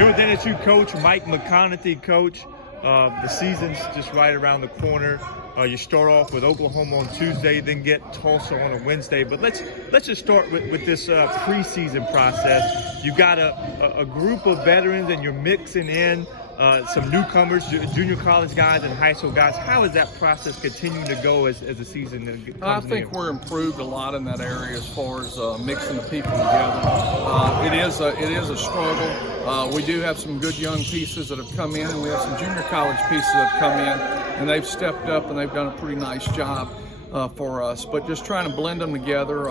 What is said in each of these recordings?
Here with NSU coach Mike McConathy. Coach, the season's just right around the corner. You start off with Oklahoma on Tuesday, then get Tulsa on a Wednesday. But let's just start with this preseason process. You got a group of veterans, and you're mixing in some newcomers, junior college guys and high school guys. How is that process continuing to go as the season comes I think we're improved a lot in that area as far as mixing the people together. It is a struggle. We do have some good young pieces that have come in, and we have some junior college pieces that have come in, and they've stepped up and they've done a pretty nice job for us. But just trying to blend them together.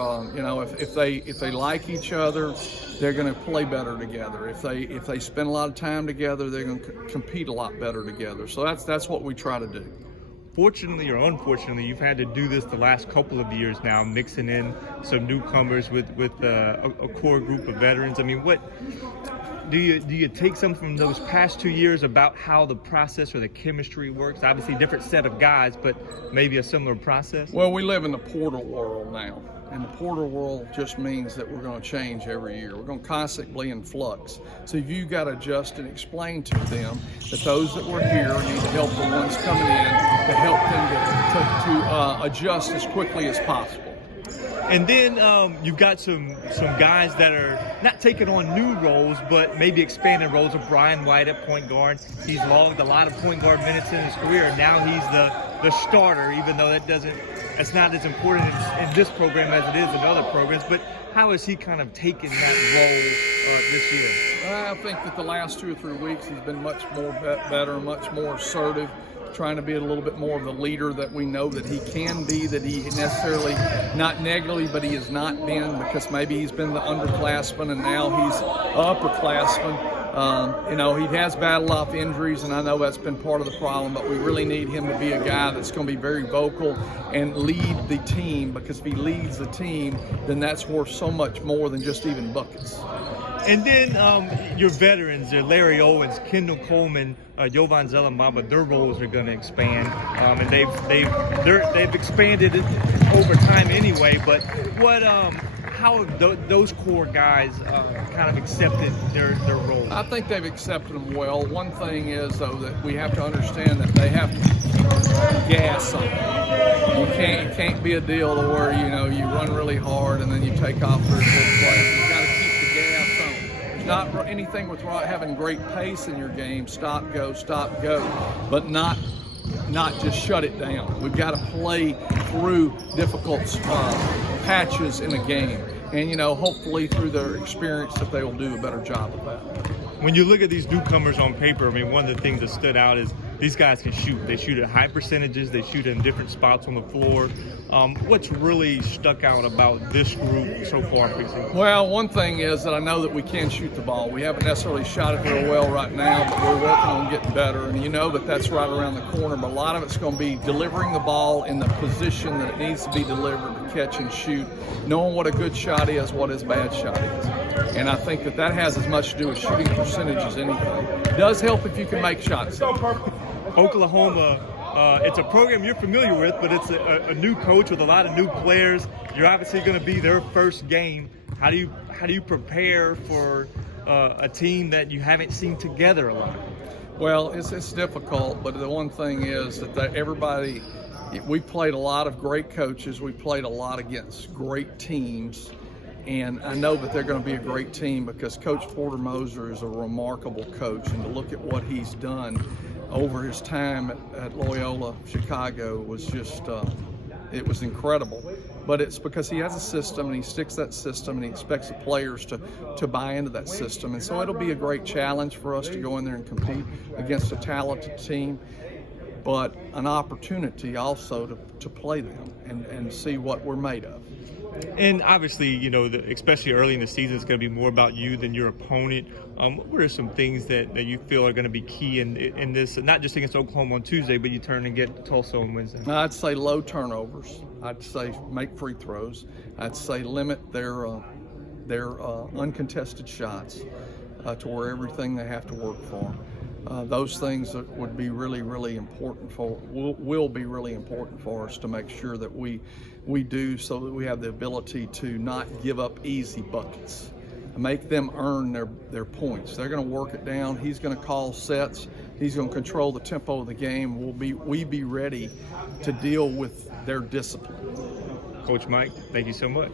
If they like each other, they're going to play better together. If they spend a lot of time together, they're going to compete a lot better together. So that's what we try to do. Fortunately or unfortunately, you've had to do this the last couple of years now, mixing in some newcomers with a core group of veterans. I mean, what do you take some from those past 2 years about how the process or the chemistry works? Obviously, different set of guys, but maybe a similar process. Well, we live in the portal world now. And the portal world just means that we're going to change every year. We're going to constantly in flux. So you've got to adjust and explain to them that those that were here need to help the ones coming in to help them to adjust as quickly as possible. And then you've got some guys that are not taking on new roles, but maybe expanding roles. Of Brian White at point guard. He's logged a lot of point guard minutes in his career. Now he's the starter, even though that's not as important in this program as it is in other programs. But how has he kind of taken that role this year? I think that the last 2 or 3 weeks he's been much more better, much more assertive, trying to be a little bit more of the leader that we know that he can be, that he necessarily, not negatively, but he has not been, because maybe he's been the underclassman and now he's upperclassman. He has battled off injuries, and I know that's been part of the problem, but we really need him to be a guy that's going to be very vocal and lead the team, because if he leads the team, then that's worth so much more than just even buckets. And then your veterans, Larry Owens, Kendall Coleman, Jovan Zelamaba, their roles are going to expand, and they've expanded over time anyway. But how have those core guys kind of accepted their roles? I think they've accepted them well. One thing is, though, that we have to understand that they have to gas on them. It can't be a deal to where you run really hard and then you take off for a good play. You've got to keep the gas on. There's not anything with having great pace in your game, stop, go, but not just shut it down. We've got to play through difficult patches in a game. And, hopefully through their experience that they will do a better job of that. When you look at these newcomers on paper, I mean, one of the things that stood out is these guys can shoot. They shoot at high percentages. They shoot in different spots on the floor. What's really stuck out about this group so far, preseason? Well, one thing is that I know that we can shoot the ball. We haven't necessarily shot it very well right now, but we're working on getting better. And that's right around the corner. But a lot of it's going to be delivering the ball in the position that it needs to be delivered to catch and shoot, knowing what a good shot is, what his bad shot is. And I think that has as much to do with shooting percentage as anything. It does help if you can make shots. Oklahoma, it's a program you're familiar with, but it's a new coach with a lot of new players. You're obviously going to be their first game. How do you prepare for a team that you haven't seen together a lot? Well, it's difficult, but the one thing is that everybody, we played a lot of great coaches. We played a lot against great teams. And I know that they're going to be a great team because Coach Porter Moser is a remarkable coach. And to look at what he's done over his time at Loyola Chicago was just, it was incredible. But it's because he has a system and he sticks that system and he expects the players to buy into that system. And so it'll be a great challenge for us to go in there and compete against a talented team, but an opportunity also to play them and see what we're made of. And obviously, especially early in the season, it's going to be more about you than your opponent. What are some things that you feel are going to be key in this, not just against Oklahoma on Tuesday, but you turn and get Tulsa on Wednesday? I'd say low turnovers. I'd say make free throws. I'd say limit their uncontested shots to where everything they have to work for. Those things that would be really, really important will be really important for us to make sure that we do, so that we have the ability to not give up easy buckets. make them earn their points. They're going to work it down. He's going to call sets. He's going to control the tempo of the game. We be ready to deal with their discipline. Coach Mike, thank you so much.